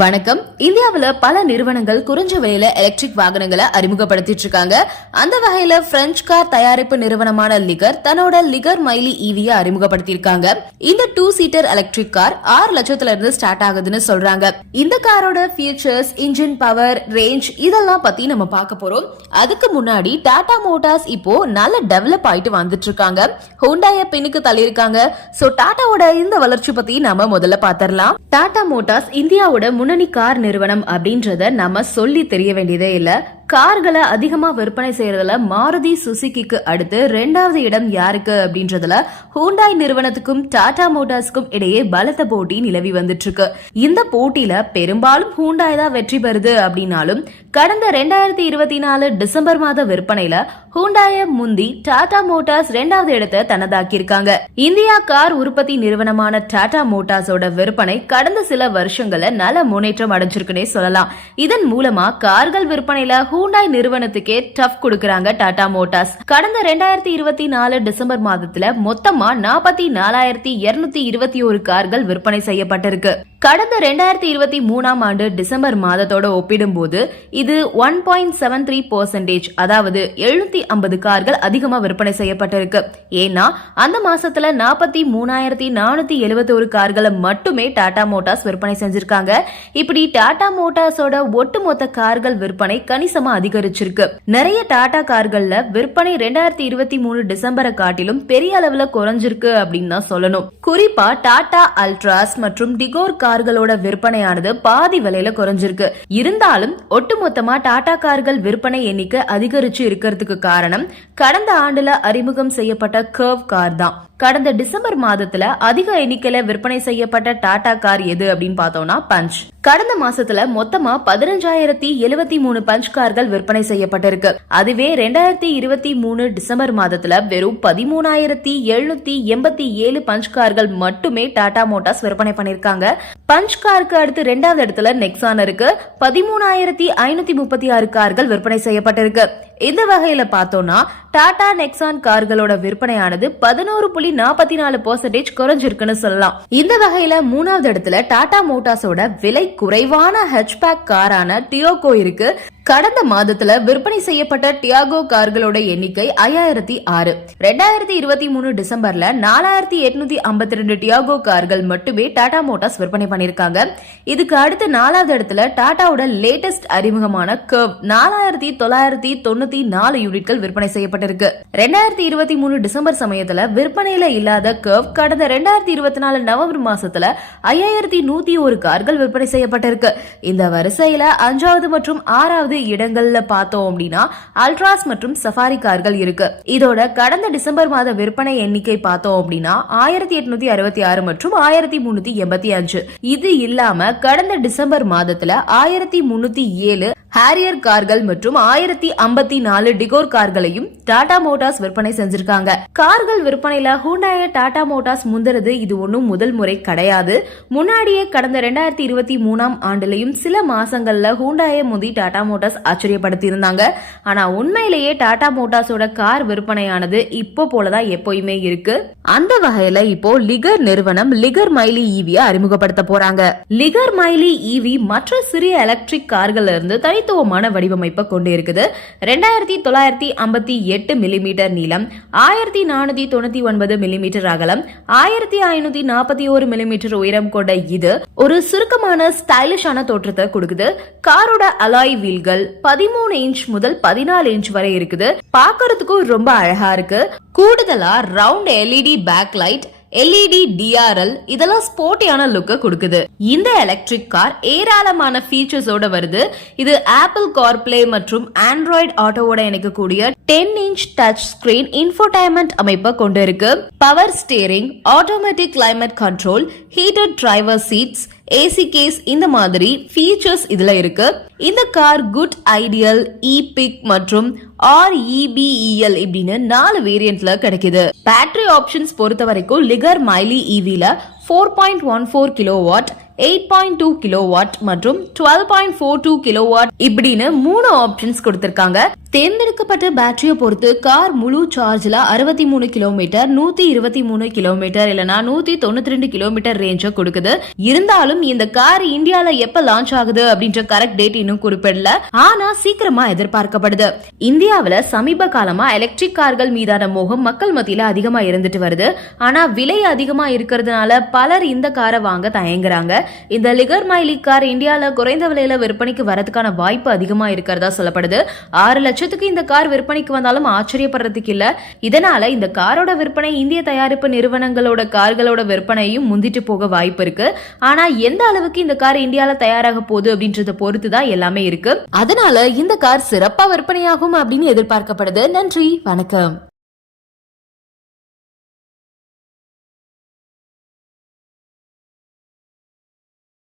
வணக்கம். இந்தியாவுல பல நிறுவனங்கள் குறைஞ்ச விலையில எலக்ட்ரிக் வாகனங்களை அறிமுகப்படுத்திட்டு இருக்காங்க அந்த வகையில பிரெஞ்சு கார் தயாரிப்பு நிறுவனமான லிகர் தன்னோட லிகர் மைலி இவிய அறிமுகப்படுத்தியிருக்காங்க. இந்த டூ சீட்டர் எலக்ட்ரிக் கார் ஆறு லட்சத்துல இருந்து ஸ்டார்ட் ஆகுதுன்னு சொல்றாங்க. இந்த காரோட ஃபீச்சர்ஸ் இன்ஜின் பவர் ரேஞ்ச் இதெல்லாம் பத்தி நம்ம பார்க்க போறோம். அதுக்கு முன்னாடி டாடா மோட்டார்ஸ் இப்போ நல்ல டெவலப் ஆயிட்டு வந்துட்டு இருக்காங்க ஹோண்டாய பின்னுக்கு தள்ளியிருக்காங்க. சோ டாடாவோட இந்த வளர்ச்சி பத்தி நாம முதல்ல பாத்திரலாம் டாடா மோட்டார்ஸ் இந்தியாவோட முன்னணி கார் நிறுவனம் அப்படின்றத நம்ம சொல்லி தெரிய வேண்டியதே இல்ல. கார்களை அதிகமா விற்பனை செய்யறதுல மாருதி சுசுகிக்கு அடுத்து ரெண்டாவது இடம் யாருக்கு அப்படின்றதுல ஹூண்டாய் நிறுவனத்துக்கும் டாடா மோட்டார்ஸ்க்கும் இடையே பலத்த போட்டி நிலவி வந்துட்டு இருக்கு இந்த போட்டியில பெரும்பாலும் ஹூண்டாய் தான் வெற்றி பெறுது அப்படின்னாலும் கடந்த ரெண்டாயிரத்தி இருபத்தி நாலு டிசம்பர் மாத விற்பனையில ஹூண்டாய முந்தி டாடா மோட்டார்ஸ் ரெண்டாவது இடத்தை தனதாக்கியிருக்காங்க. இந்தியா கார் உற்பத்தி நிறுவனமான டாடா மோட்டார்ஸோட விற்பனை கடந்த சில வருஷங்கள்ல நல்ல முன்னேற்றம் அடைஞ்சிருக்குன்னே சொல்லலாம். இதன் மூலமா கார்கள் விற்பனையில ஹூண்டாய் நிறுவனத்துக்கே டஃப் கொடுக்கறாங்க டாடா மோட்டார்ஸ் கடந்த ரெண்டாயிரத்தி இருபத்தி நாலு டிசம்பர் மாதத்துல மொத்தமா நாற்பத்தி நாலாயிரத்தி இருநூத்தி இருபத்தி ஒரு கார்கள் விற்பனை செய்யப்பட்டிருக்கு. கடந்த ரெண்டாயிரத்தி இருபத்தி மூணாம் ஆண்டு டிசம்பர் மாதத்தோட ஒப்பிடும்போது இது one point seven three percentage அதாவது எழுநூத்தி ஐம்பது கார்கள் அதிகமா விற்பனை செய்யப்பட்டிருக்கு. ஏன்னா அந்த மாசத்துல நாற்பத்தி மூணாயிரத்தி நானூத்தி எழுபத்தி ஒரு கார்களை மட்டுமே டாடா மோட்டார்ஸ் விற்பனை செஞ்சிருக்காங்க. இப்படி டாடா மோட்டார்ஸோட ஒட்டுமொத்த கார்கள் விற்பனை கணிசமா அதிகரிச்சிருக்கு. நிறைய டாடா கார்கள்ல விற்பனை ரெண்டாயிரத்தி இருபத்தி மூணு டிசம்பரை காட்டிலும் பெரிய அளவுல குறைஞ்சிருக்கு அப்படின்னு தான் சொல்லணும். குறிப்பா டாடா அல்ட்ராஸ் மற்றும் டிகோர் கார் கார்களோட விற்பனையானது பாதி விலையில குறைஞ்சிருக்கு. இருந்தாலும் ஒட்டுமொத்தமா டாடா கார்கள் விற்பனை எண்ணிக்கை அதிகரிச்சு இருக்கிறதுக்கு காரணம் கடந்த ஆண்டுல அறிமுகம் செய்யப்பட்ட கர்வ் கார் தான். கடந்த டிசம்பர் மாதத்துல அதிக எண்ணிக்கையில விற்பனை செய்யப்பட்ட டாடா கார் எது அப்படின்னு பார்த்தோம்னா பஞ்ச். கடந்த மாசத்துல மொத்தமா பதினஞ்சாயிரத்தி எழுபத்தி மூணு பஞ்ச் கார்கள் விற்பனை செய்யப்பட்டிருக்கு. அதுவே ரெண்டாயிரத்தி இருபத்தி மூணு டிசம்பர் மாதத்துல வெறும் பதிமூணாயிரத்தி எழுநூத்தி எண்பத்தி ஏழு பஞ்ச் கார்கள் மட்டுமே டாடா மோட்டார்ஸ் விற்பனை பண்ணிருக்காங்க பஞ்ச் காருக்கு அடுத்து ரெண்டாவது இடத்துல நெக்ஸான் இருக்கு. பதிமூணாயிரத்தி ஐநூத்தி முப்பத்தி ஆறு கார்கள் விற்பனை செய்யப்பட்டிருக்கு. இந்த வகையில பார்த்தோம்னா டாடா நெக்ஸான் கார்களோட விற்பனையானது பதினோரு புள்ளி நாற்பத்தி நாலு பர்சன்டேஜ் குறைஞ்சிருக்குன்னு சொல்லலாம். இந்த வகையில மூணாவது இடத்துல டாடா மோட்டார்ஸோட விலை குறைவான ஹெச்பேக் காரான டியோகோ இருக்கு. கடந்த மாதத்துல விற்பனை செய்யப்பட்ட டியாகோ கார்களோட எண்ணிக்கை ஐயாயிரத்தி ஆறு. ரெண்டாயிரத்தி இருபத்தி மூணு டிசம்பர்ல நாலாயிரத்தி எட்நூத்தி ஐம்பத்தி ரெண்டு டியாகோ கார்கள் மட்டுமே டாடா மோட்டார்ஸ் விற்பனை பண்ணிருக்காங்க இதுக்கு அடுத்து நாலாவது இடத்துல டாடாவோட லேட்டஸ்ட் அறிமுகமான கர்வ் நாலாயிரத்தி தொள்ளாயிரத்தி தொண்ணூத்தி நாலு யூனிட்கள் விற்பனை செய்யப்பட்டிருக்கு. ரெண்டாயிரத்தி இருபத்தி மூணு டிசம்பர் சமயத்துல விற்பனையில இல்லாத கர்வ் கடந்த ரெண்டாயிரத்தி இருபத்தி நாலு நவம்பர் மாசத்துல ஐயாயிரத்தி நூத்தி ஒரு கார்கள் விற்பனை செய்யப்பட்டிருக்கு. இந்த வரிசையில அஞ்சாவது மற்றும் ஆறாவது இடங்கள்ல பார்த்தோம் அப்படின்னா அல்ட்ராஸ் மற்றும் சஃபாரி கார்கள் இருக்கு. இதோட கடந்த டிசம்பர் மாத விற்பனை எண்ணிக்கை பார்த்தோம் அப்படின்னா ஆயிரத்தி எட்நூத்தி அறுபத்தி ஆறு மற்றும் ஆயிரத்தி முன்னூத்தி எண்பத்தி அஞ்சு. இது இல்லாம கடந்த டிசம்பர் மாதத்துல ஆயிரத்தி முன்னூத்தி ஏழு ஹாரியர் கார்கள் மற்றும் ஆயிரத்தி ஐம்பத்தி நாலு டிகோர் கார்களையும் டாடா மோட்டார்ஸ் விற்பனை செஞ்சிருக்காங்க. கார்கள் விற்பனையில ஹூண்டாய டாடா மோட்டார்ஸ் முந்துறது இது ஒன்றும் முதல் முறை கிடையாது. முன்னாடியே கடந்த ரெண்டாயிரத்தி இருபத்தி மூணாம் ஆண்டுலையும் சில மாசங்கள்ல ஹூண்டாய முந்தி டாடா மோட்டார்ஸ் ஆச்சரியப்படுத்தி இருந்தாங்க ஆனா உண்மையிலேயே டாடா மோட்டார்ஸோட கார் விற்பனையானது இப்போ போலதான் எப்பயுமே இருக்கு. அந்த வகையில இப்போ லிகர் நிறுவனம் லிகர் மைலி ஈவியை அறிமுகப்படுத்த போறாங்க. லிகர் மைலி ஈவி மற்ற சிறிய எலக்ட்ரிக் கார்கள் இருந்து தனி தனித்துவமான வடிவமைப்பை கொண்டு இருக்குது ரெண்டாயிரத்தி தொள்ளாயிரத்தி ஐம்பத்தி எட்டு மில்லிமீட்டர் நீளம் ஆயிரத்தி நானூத்தி தொண்ணூத்தி ஒன்பது மில்லிமீட்டர் அகலம் ஆயிரத்தி ஐநூத்தி நாற்பத்தி ஒரு மில்லிமீட்டர் உயரம் கொண்ட இது ஒரு சுருக்கமான ஸ்டைலிஷான தோற்றத்தை கொடுக்குது. காரோட அலாய் வீல்கள் பதிமூணு இன்ச் முதல் பதினாலு இன்ச் வரை இருக்குது. பாக்குறதுக்கும் ரொம்ப அழகா இருக்கு. கூடுதலா round LED back light LED DRL இதெல்லாம் ஸ்போர்ட்டியான லுக்க கொடுக்குது. இந்த எலக்ட்ரிக் கார் ஏராளமான ஃபீச்சர்ஸோட வருது. இது ஆப்பிள் கார்ப்ளே மற்றும் ஆண்ட்ராய்டு ஆட்டோவோட இணைக்கக்கூடிய ten inch touch screen infotainment அமைப்பை கொண்டு இருக்கு power steering automatic climate control heated driver seats AC case இந்த மாதிரி ஃபீச்சர்ஸ் இதுல இருக்கு. இந்த car good ideal e pick மற்றும் ஆர்இபிஇஎல் இப்படின்னு நாலு வேரியன்ட்ல கிடைக்குது. பேட்டரி ஆப்ஷன்ஸ் பொறுத்த வரைக்கும் லிகர் மைலி இவில four point one four kilowatt eight point two kilowatt மற்றும் twelve point four two kilowatt இப்படின்னு மூணு ஆப்ஷன்ஸ் கொடுத்திருக்காங்க. தேர்ந்தெடுக்கப்பட்ட பேட்டரியை பொறுத்து கார் முழு சார்ஜ்ல அறுபத்தி மூணு கிலோமீட்டர் நூத்தி இருபத்தி மூணு கிலோமீட்டர் இல்லனா நூத்தி தொண்ணூத்தி ரெண்டு கிலோமீட்டர் ரேஞ்ச கொடுக்குது. இருந்தாலும் இந்த கார் இந்தியால எப்ப லான்ச் ஆகுது அப்படின்ற கரெக்ட் டேட் இன்னும் குறிப்பிடல. ஆனா சீக்கிரமா எதிர்பார்க்கப்படுது. இந்தியாவுல சமீப காலமா எலக்ட்ரிக் கார்கள் மீதான மோகம் மக்கள் மத்தியில அதிகமா இருந்துட்டு வருது. ஆனா விலை அதிகமா இருக்கிறதுனால பலர் இந்த காரை வாங்க தயங்குறாங்க. இந்த லிகர் மைலி கார் இந்தியால குறைந்த விலையில விற்பனைக்கு வரதுக்கான வாய்ப்பு அதிகமா இருக்கிறதா சொல்லப்படுது. ஆறு லட்சம் லட்சத்துக்கு இந்த கார் விற்பனைக்கு வந்தாலும் ஆச்சரியப்படுறதுக்கு இல்ல. இதனால இந்த காரோட விற்பனை இந்திய தயாரிப்பு நிறுவனங்களோட கார்களோட விற்பனையும் முந்திட்டு போக வாய்ப்பு இருக்கு. ஆனா எந்த அளவுக்கு இந்த கார் இந்தியால தயாராக போகுது அப்படின்றத பொறுத்து தான் எல்லாமே இருக்கு. அதனால இந்த கார் சிறப்பா விற்பனையாகும் அப்படின்னு எதிர்பார்க்கப்படுது. நன்றி வணக்கம்.